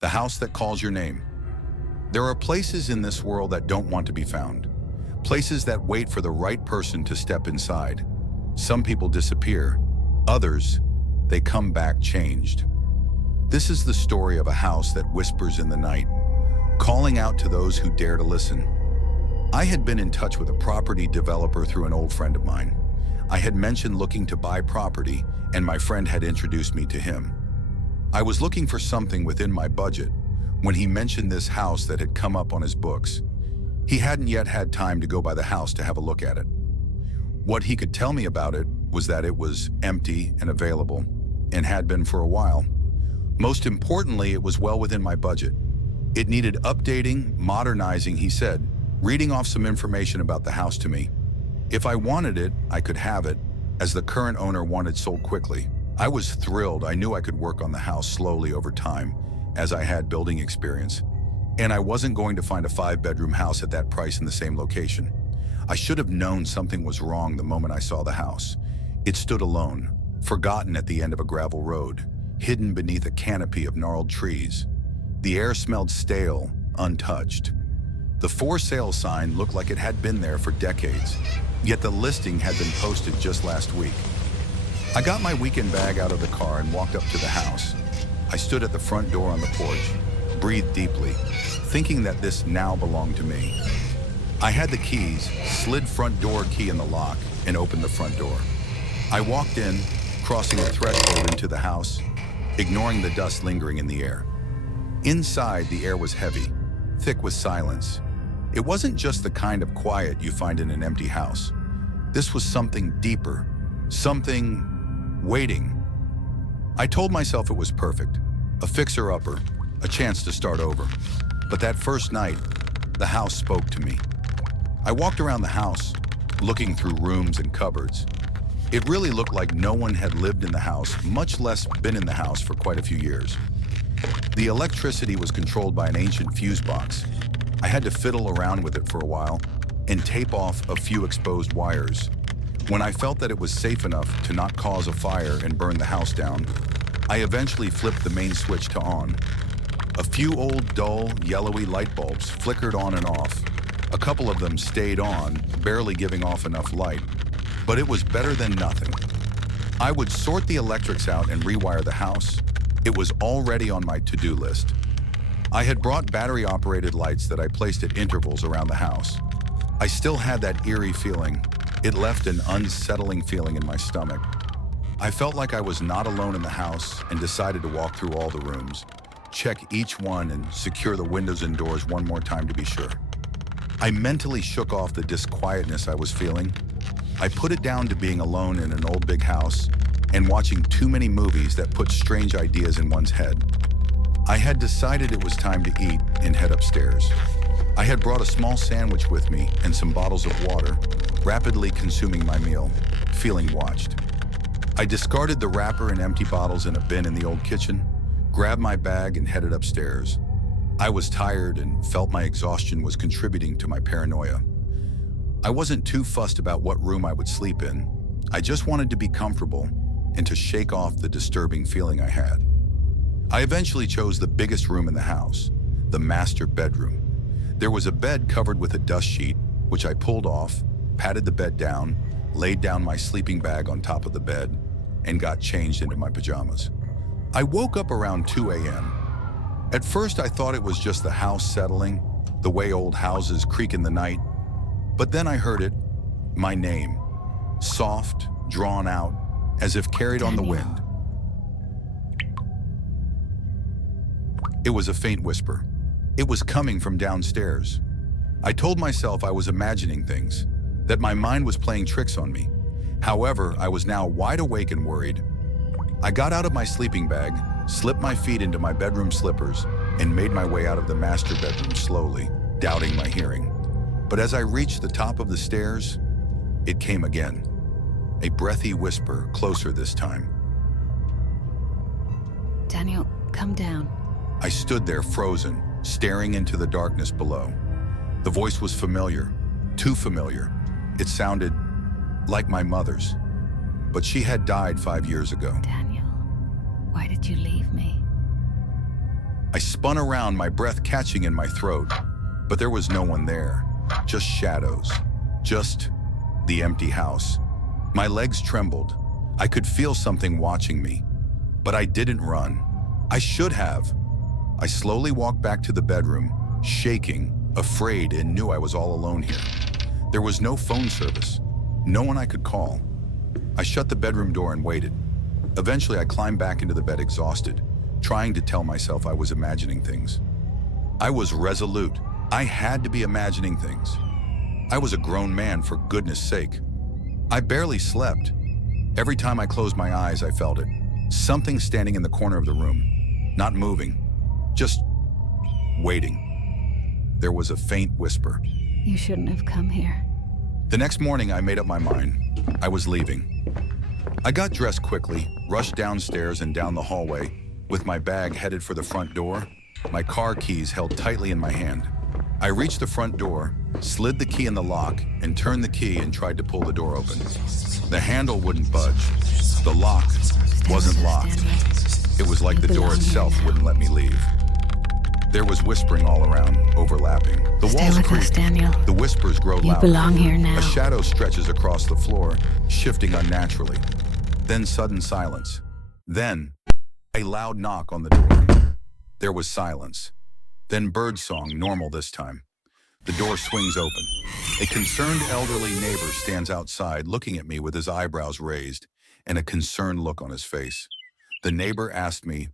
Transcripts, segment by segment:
The house that calls your name. There are places in this world that don't want to be found. Places that wait for the right person to step inside. Some people disappear. Others, they come back changed. This is the story of a house that whispers in the night, calling out to those who dare to listen. I had been in touch with a property developer through an old friend of mine. I had mentioned looking to buy property, and my friend had introduced me to him. I was looking for something within my budget when he mentioned this house that had come up on his books. He hadn't yet had time to go by the house to have a look at it. What he could tell me about it was that it was empty and available, and had been for a while. Most importantly, it was well within my budget. It needed updating, modernizing, he said, reading off some information about the house to me. If I wanted it, I could have it, as the current owner wanted sold quickly. I was thrilled. I knew I could work on the house slowly over time, as I had building experience. And I wasn't going to find a 5-bedroom house at that price in the same location. I should have known something was wrong the moment I saw the house. It stood alone, forgotten at the end of a gravel road, hidden beneath a canopy of gnarled trees. The air smelled stale, untouched. The for sale sign looked like it had been there for decades, yet the listing had been posted just last week. I got my weekend bag out of the car and walked up to the house. I stood at the front door on the porch, breathed deeply, thinking that this now belonged to me. I had the keys, slid front door key in the lock, and opened the front door. I walked in, crossing the threshold into the house, ignoring the dust lingering in the air. Inside, the air was heavy, thick with silence. It wasn't just the kind of quiet you find in an empty house. This was something deeper, something waiting. I told myself it was perfect, a fixer-upper, a chance to start over. But that first night, the house spoke to me. I walked around the house, looking through rooms and cupboards. It really looked like no one had lived in the house, much less been in the house for quite a few years. The electricity was controlled by an ancient fuse box. I had to fiddle around with it for a while and tape off a few exposed wires. When I felt that it was safe enough to not cause a fire and burn the house down, I eventually flipped the main switch to on. A few old, dull, yellowy light bulbs flickered on and off. A couple of them stayed on, barely giving off enough light, but it was better than nothing. I would sort the electrics out and rewire the house. It was already on my to-do list. I had brought battery-operated lights that I placed at intervals around the house. I still had that eerie feeling. It left an unsettling feeling in my stomach. I felt like I was not alone in the house and decided to walk through all the rooms, check each one, and secure the windows and doors one more time to be sure. I mentally shook off the disquietness I was feeling. I put it down to being alone in an old big house and watching too many movies that put strange ideas in one's head. I had decided it was time to eat and head upstairs. I had brought a small sandwich with me and some bottles of water, rapidly consuming my meal, feeling watched. I discarded the wrapper and empty bottles in a bin in the old kitchen, grabbed my bag and headed upstairs. I was tired and felt my exhaustion was contributing to my paranoia. I wasn't too fussed about what room I would sleep in. I just wanted to be comfortable and to shake off the disturbing feeling I had. I eventually chose the biggest room in the house, the master bedroom. There was a bed covered with a dust sheet, which I pulled off, patted the bed down, laid down my sleeping bag on top of the bed, and got changed into my pajamas. I woke up around 2 a.m. At first, I thought it was just the house settling, the way old houses creak in the night. But then I heard it, my name, soft, drawn out, as if carried on the wind. It was a faint whisper. It was coming from downstairs. I told myself I was imagining things, that my mind was playing tricks on me. However, I was now wide awake and worried. I got out of my sleeping bag, slipped my feet into my bedroom slippers, and made my way out of the master bedroom slowly, doubting my hearing. But as I reached the top of the stairs, it came again. A breathy whisper, closer this time. Daniel, come down. I stood there frozen, staring into the darkness below. The voice was familiar, too familiar. It sounded like my mother's, but she had died 5 years ago. Daniel, why did you leave me? I spun around, my breath catching in my throat, but there was no one there. Just shadows. Just the empty house. My legs trembled. I could feel something watching me, but I didn't run. I should have. I slowly walked back to the bedroom, shaking, afraid, and knew I was all alone here. There was no phone service, no one I could call. I shut the bedroom door and waited. Eventually, I climbed back into the bed exhausted, trying to tell myself I was imagining things. I was resolute. I had to be imagining things. I was a grown man, for goodness sake. I barely slept. Every time I closed my eyes, I felt it. Something standing in the corner of the room, not moving, just waiting. There was a faint whisper. You shouldn't have come here. The next morning, I made up my mind. I was leaving. I got dressed quickly, rushed downstairs and down the hallway, with my bag headed for the front door, my car keys held tightly in my hand. I reached the front door, slid the key in the lock, and turned the key and tried to pull the door open. The handle wouldn't budge. The lock wasn't locked. It was like the door itself wouldn't let me leave. There was whispering all around, overlapping. The walls creak. Daniel. The whispers grow louder. You belong here now. A shadow stretches across the floor, shifting unnaturally. Then sudden silence. Then a loud knock on the door. There was silence. Then birdsong, normal this time. The door swings open. A concerned elderly neighbor stands outside, looking at me with his eyebrows raised and a concerned look on his face. The neighbor asked me,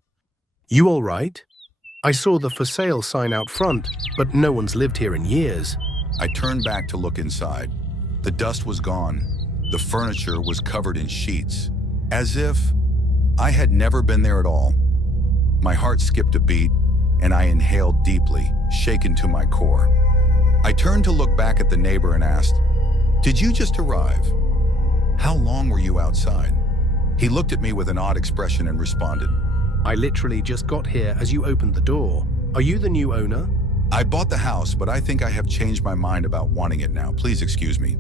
"You all right? I saw the for sale sign out front, but no one's lived here in years." I turned back to look inside. The dust was gone. The furniture was covered in sheets, as if I had never been there at all. My heart skipped a beat, and I inhaled deeply, shaken to my core. I turned to look back at the neighbor and asked, "Did you just arrive? How long were you outside?" He looked at me with an odd expression and responded, "I literally just got here as you opened the door. Are you the new owner?" "I bought the house, but I think I have changed my mind about wanting it now. Please excuse me."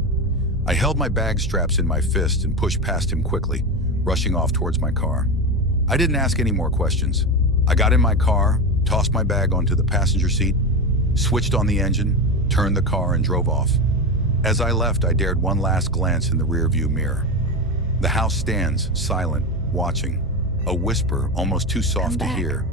I held my bag straps in my fist and pushed past him quickly, rushing off towards my car. I didn't ask any more questions. I got in my car, tossed my bag onto the passenger seat, switched on the engine, turned the car and drove off. As I left, I dared one last glance in the rearview mirror. The house stands, silent, watching. A whisper, almost too soft to hear,